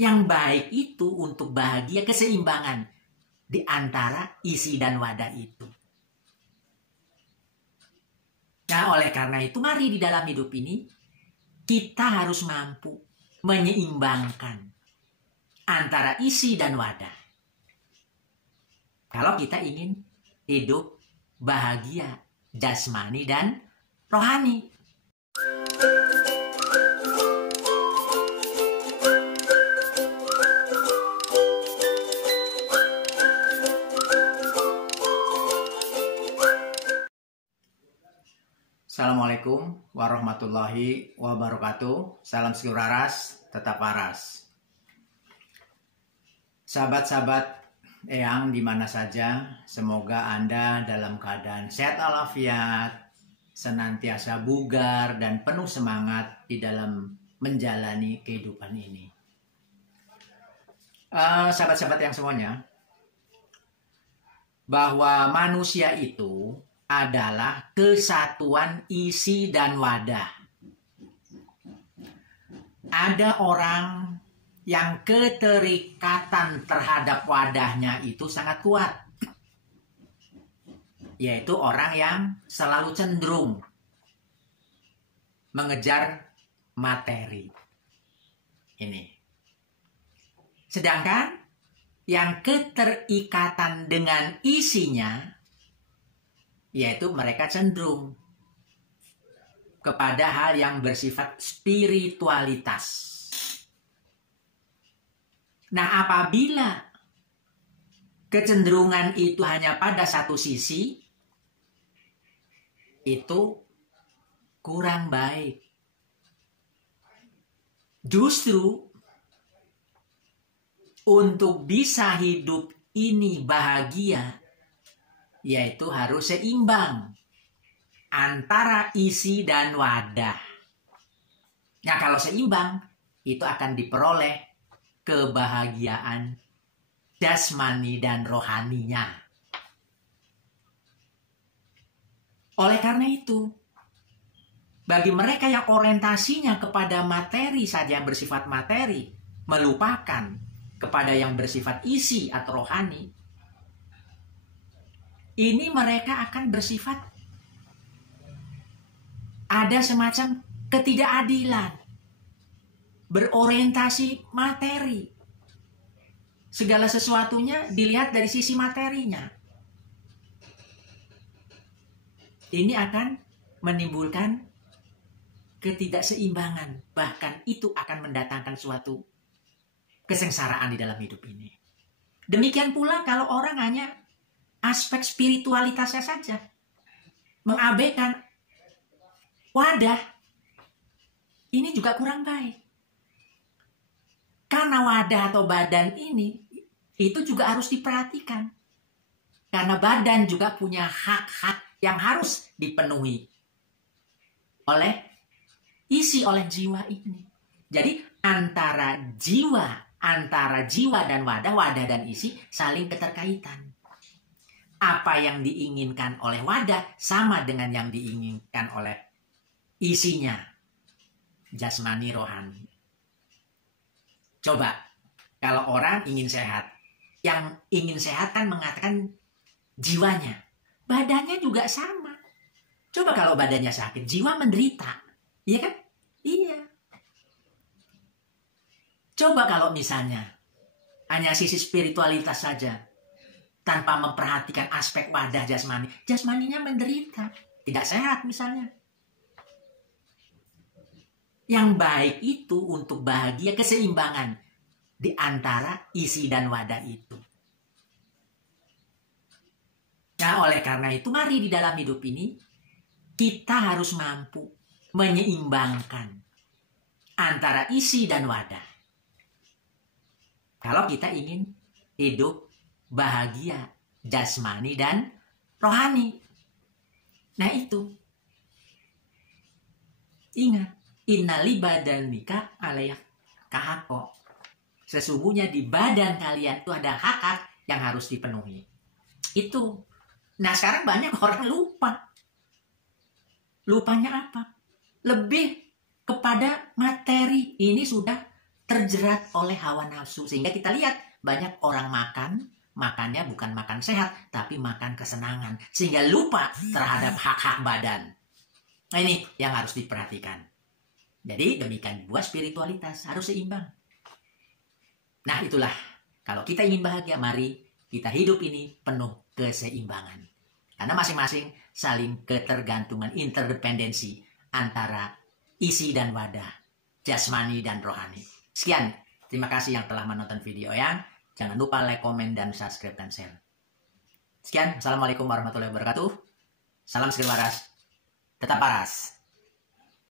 Yang baik itu untuk bahagia, keseimbangan di antara isi dan wadah itu. Nah, oleh karena itu, mari di dalam hidup ini, kita harus mampu menyeimbangkan antara isi dan wadah. Kalau kita ingin hidup bahagia, jasmani dan rohani. Assalamualaikum warahmatullahi wabarakatuh. Salam seger waras, tetap waras. Sahabat-sahabat Eyang di mana saja, semoga Anda dalam keadaan sehat walafiat, senantiasa bugar dan penuh semangat di dalam menjalani kehidupan ini. Sahabat-sahabat yang semuanya, bahwa manusia itu adalah kesatuan isi dan wadah. Ada orang yang keterikatan terhadap wadahnya itu sangat kuat. Yaitu orang yang selalu cenderung mengejar materi. Ini. Sedangkan yang keterikatan dengan isinya, yaitu mereka cenderung kepada hal yang bersifat spiritualitas. Nah, apabila kecenderungan itu hanya pada satu sisi, itu kurang baik. Justru untuk bisa hidup ini bahagia, yaitu harus seimbang antara isi dan wadah. Nah, kalau seimbang, itu akan diperoleh kebahagiaan jasmani dan rohaninya. Oleh karena itu, bagi mereka yang orientasinya kepada materi saja, yang bersifat materi, melupakan kepada yang bersifat isi atau rohani, ini mereka akan bersifat ada semacam ketidakadilan, berorientasi materi. Segala sesuatunya dilihat dari sisi materinya. Ini akan menimbulkan ketidakseimbangan, bahkan itu akan mendatangkan suatu kesengsaraan di dalam hidup ini. Demikian pula kalau orang hanya aspek spiritualitasnya saja, mengabaikan wadah, ini juga kurang baik. Karena wadah atau badan ini, itu juga harus diperhatikan. Karena badan juga punya hak-hak yang harus dipenuhi oleh jiwa ini. Jadi antara jiwa dan wadah dan isi saling keterkaitan. Apa yang diinginkan oleh wadah sama dengan yang diinginkan oleh isinya, jasmani rohani. Coba, kalau orang ingin sehat, yang ingin sehat kan mengatakan jiwanya, badannya juga sama. Coba kalau badannya sakit, jiwa menderita, iya kan? Iya. Coba kalau misalnya hanya sisi spiritualitas saja, tanpa memperhatikan aspek wadah jasmani, jasmaninya menderita, tidak sehat misalnya. Yang baik itu untuk bahagia, keseimbangan di antara isi dan wadah itu. Nah, oleh karena itu, mari di dalam hidup ini, kita harus mampu menyeimbangkan antara isi dan wadah. Kalau kita ingin hidup bahagia, jasmani dan rohani. Nah itu. Ingat. Innali badanika alaiya kahako. Sesungguhnya di badan kalian itu ada hak-hak yang harus dipenuhi. Itu. Nah sekarang banyak orang lupa. Lupanya apa? Lebih kepada materi. Ini sudah terjerat oleh hawa nafsu. Sehingga kita lihat banyak orang makannya bukan makan sehat, tapi makan kesenangan. Sehingga lupa terhadap hak-hak badan. Nah ini yang harus diperhatikan. Jadi demikian buah spiritualitas harus seimbang. Nah itulah, kalau kita ingin bahagia, mari kita hidup ini penuh keseimbangan. Karena masing-masing saling ketergantungan, interdependensi antara isi dan wadah, jasmani dan rohani. Sekian, terima kasih yang telah menonton video ya. Jangan lupa like, komen, dan subscribe dan share. Sekian, Assalamualaikum warahmatullahi wabarakatuh. Salam Skriwaras, tetap waras.